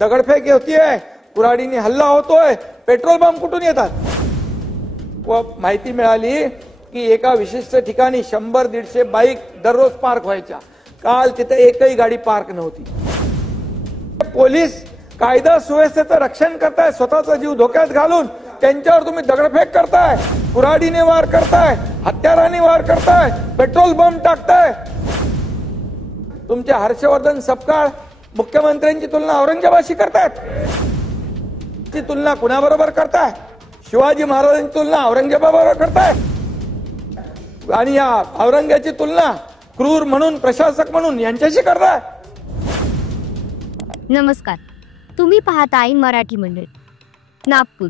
दगडफेक होतीये, कुऱ्हाडीने हल्ला होतोय, पेट्रोल बंब कुठून येतात? व माहिती मिळाली की एका विशिष्ट ठिकाणी 100-150 बाईक दररोज पार्क व्हायच्या. काल तिथे एकही गाडी पार्क नव्हती. पोलीस कायदा सुव्यवस्थेचं रक्षण करताय, स्वतःचा जीव धोक्यात घालून त्यांच्यावर तुम्ही दगडफेक करताय, कुऱ्हाडीने वार करताय, हत्याराने वार करताय, पेट्रोल बंब टाकताय. तुमचे हर्षवर्धन सपकाळ मुख्यमंत्र्यांची तुलना औरंगजेबाशी करतायत. ची तुलना कुणाबरोबर करताय? शिवाजी महाराजांची तुलना औरंगजेबाबरोबर करताय आणि या औरंगजेबाची तुलना क्रूर म्हणून, प्रशासक म्हणून यांच्याशी करताय. नमस्कार, तुम्ही पाहताय मराठी मंडळ. नागपूर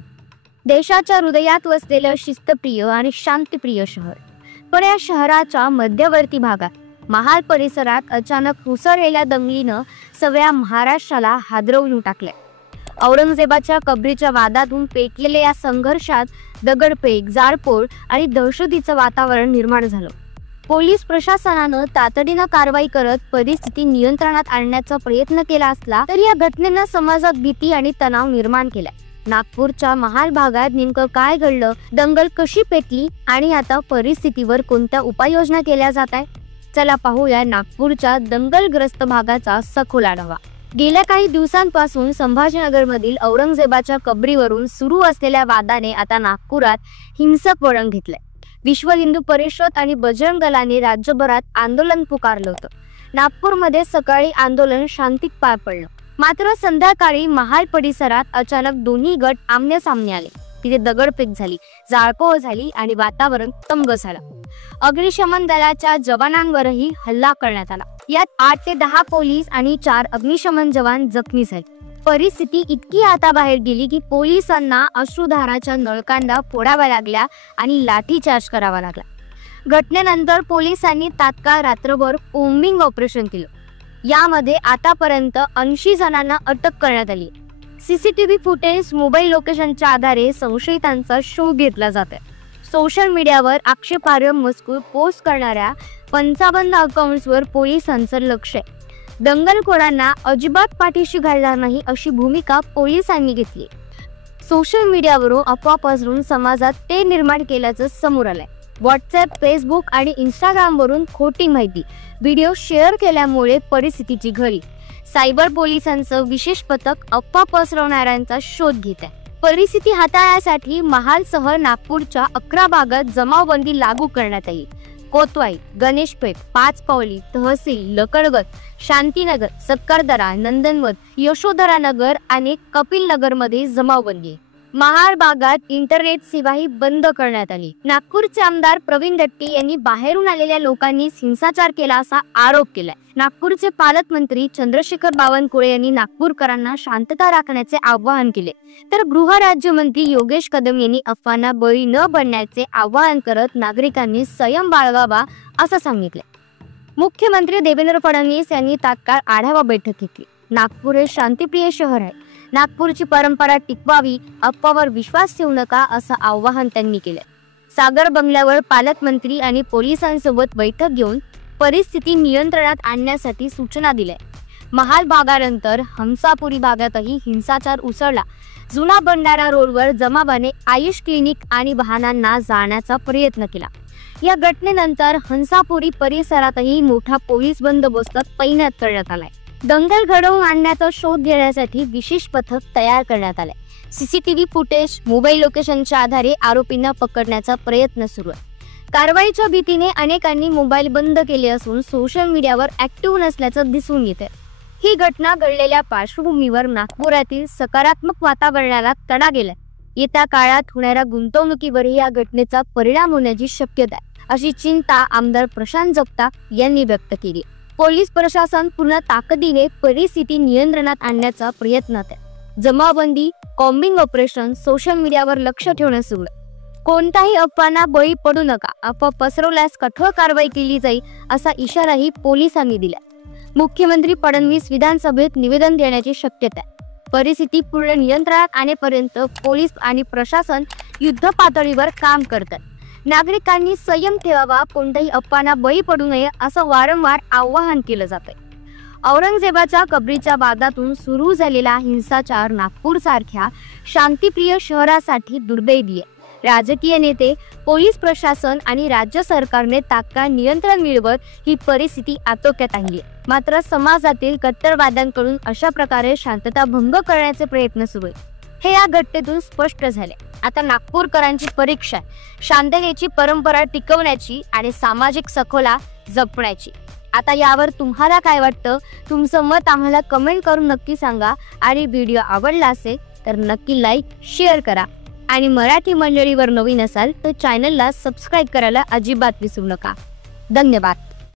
देशाच्या हृदयात वसलेलं शिस्तप्रिय आणि शांतिप्रिय शहर. पण या शहराच्या मध्यवर्ती भागात महाल परिसरात अचानक उसळलेल्या दंगलीनं सगळ्या महाराष्ट्राला हादरवून टाकले. औरंगजेबाच्या कबरीच्या वादातून पेटलेल्या या संघर्षात दगडफेक, जाळपोळ आणि दहशतीचं वातावरण निर्माण झालं. पोलीस प्रशासनानं तातडीनं कारवाई करत परिस्थिती नियंत्रणात आणण्याचा प्रयत्न केला असला तरी या घटनेनं समाजात भीती आणि तणाव निर्माण केलाय. नागपूरच्या महाल भागात नेमकं काय घडलं, दंगल कशी पेटली आणि आता परिस्थितीवर कोणत्या उपाययोजना केल्या जात आहे? चला पाहूया नागपूरच्या दंगलग्रस्त भागाचा सखोल आढावा. गेल्या काही दिवसांपासून संभाजीनगरमधील औरंगजेबाच्या कबरीवरून सुरू असलेल्या वादाने आता नागपुरात हिंसक वळण घेतलंय. विश्व हिंदू परिषद आणि बजरंग दलाने राज्यभरात आंदोलन पुकारलं होतं. नागपूरमध्ये सकाळी आंदोलन शांतीत पार पडलं, मात्र संध्याकाळी महाल परिसरात अचानक दोन्ही गट आमने सामने आले. तिथे दगडफेक झाली, जाळपोळ झाली आणि वातावरण तंग झालं. अग्निशमन दलाच्या जवानांवरही हल्ला करण्यात आला. यात 8 ते 10 पोलीस आणि 4 अग्निशमन जवान जखमी झाले. परिस्थिती इतकी आता बाहेर गेली की पोलिसांना अश्रुधाराच्या नळकांडा फोडाव्या लागल्या आणि लाठीचार्ज करावा लागला. घटनेनंतर पोलिसांनी तात्काळ रात्रभर कोम्बिंग ऑपरेशन केलं. यामध्ये आतापर्यंत 80 जणांना अटक करण्यात आली. सीसीटीव्ही फुटेज, मोबाईल लोकेशनच्या आधारे संशयितांचा शोध घेतला जात आहे. सोशल मीडियावर आक्षेपार्ह मजकूर पोस्ट करणाऱ्या 55 अकाउंट्सवर पोलिसांचं लक्ष आहे. दंगलखोरांना अजिबात पाठीशी घालणार नाही अशी भूमिका पोलिसांनी घेतली. सोशल मीडियावरून अफवा पसरवून समाजात ते निर्माण केल्याचं समोर आलंय. व्हॉट्सअप, फेसबुक आणि इंस्टाग्रामवरून खोटी माहिती, व्हिडिओ शेअर केल्यामुळे परिस्थितीची घडी. सायबर पोलिसांचं विशेष पथक अफवा पसरवणाऱ्यांचा शोध घेत आहे. परिस्थिती हाताळण्यासाठी महालसह नागपूरच्या 11 भागात जमावबंदी लागू करण्यात येईल. कोतवाई, गणेशपेठ, पाचपावली, तहसील, लकडगत, शांतीनगर, सक्करदरा, नंदनवन, यशोधरानगर आणि कपिलनगरमध्ये जमावबंदी. महाल भागात इंटरनेट सेवाही बंद करण्यात आली. नागपूरचे आमदार प्रवीण दत्ते यांनी बाहेरून आलेल्या लोकांनी हिंसाचार केला असा आरोप केलाय. नागपूरचे पालकमंत्री चंद्रशेखर बावनकुळे यांनी नागपूरकरांना शांतता राखण्याचे आवाहन केले, तर गृहराज्यमंत्री योगेश कदम यांनी अफवांना बळी न पडण्याचे आवाहन करत नागरिकांनी संयम बाळगावा असं सांगितले. मुख्यमंत्री देवेंद्र फडणवीस यांनी तात्काळ आढावा बैठक घेतली. नागपूर हे शांतिप्रिय शहर आहे. नागपूरची परंपरा टिकवावी, अफवावर विश्वास ठेवू नका असं आवाहन त्यांनी केले. सागर बंगल्यावर पालकमंत्री आणि पोलिसांसोबत बैठक घेऊन परिस्थिती नियंत्रणात आणण्यासाठी सूचना दिल्या. महाल भागानंतर हंसापुरी भागातही हिंसाचार उसळला. जुना भंडारा रोडवर जमावाने आयुष क्लिनिक आणि वाहनांना जाळण्याचा प्रयत्न केला. या घटनेनंतर हंसापुरी परिसरातही मोठा पोलीस बंदोबस्त तैनात करण्यात आलाय. दंगल घडवून आणण्याचा शोध घेण्यासाठी विशेष पथक तयार करण्यात आले. सीसीटीव्ही फुटेज, मोबाईल लोकेशनच्या आधारे आरोपींना पकडण्याचा प्रयत्न सुरू आहे. कारवाईच्या भीतीने अनेकांनी मोबाईल बंद केले असून सोशल मीडियावर ऍक्टिव्ह नसल्याचं दिसून येते. ही घटना घडलेल्या पार्श्वभूमीवर नागपुरातील सकारात्मक वातावरणाला तडा गेलाय. येत्या काळात होणाऱ्या गुंतवणुकीवरही या घटनेचा परिणाम होण्याची शक्यता आहे अशी चिंता आमदार प्रशांत जगताप यांनी व्यक्त केली. पोलीस प्रशासन पूर्ण ताकदीने परिस्थिती नियंत्रणात आणण्याचा प्रयत्नात आहे. जमावबंदी, कॉम्बिंग ऑपरेशन, सोशल मीडियावर लक्ष ठेवणं सुरू आहे. कोणताही अफवांना बळी पडू नका. अफवा पसरवल्यास कठोर कारवाई केली जाईल असा इशाराही पोलिसांनी दिला. मुख्यमंत्री फडणवीस विधानसभेत निवेदन देण्याची शक्यता आहे. परिस्थिती पूर्ण नियंत्रणात आणेपर्यंत पोलीस आणि प्रशासन युद्ध पातळीवर काम करतात. नागरिकांनी संयम ठेवावा, कोणत्याही अफवांना बळी पडू नये असं वारंवार आवाहन केलं जातंय. औरंगजेबाच्या कबरीच्या वादातून सुरू झालेला हिंसाचार नागपूर सारख्या शांतिप्रिय शहरासाठी दुर्दैवी आहे. राजकीय नेते, पोलीस प्रशासन आणि राज्य सरकारने तात्काळ नियंत्रण मिळवत ही परिस्थिती आटोक्यात आणली. मात्र समाजातील कट्टरवाद्यांकडून अशा प्रकारे शांतता भंग करण्याचे प्रयत्न सुरू आहेत. हे या घटनेतून स्पष्ट झाले. आता नागपूरकरांची परीक्षा शांततेची परंपरा टिकवण्याची आणि सामाजिक सखोला जपण्याची. आता यावर तुम्हाला काय वाटतं? तुमचं मत आम्हाला कमेंट करून नक्की सांगा. आणि व्हिडिओ आवडला असेल तर नक्की लाईक, शेअर करा. आणि मराठी मंडळीवर नवीन असाल तर चॅनलला सबस्क्राईब करायला अजिबात विसरू नका. धन्यवाद.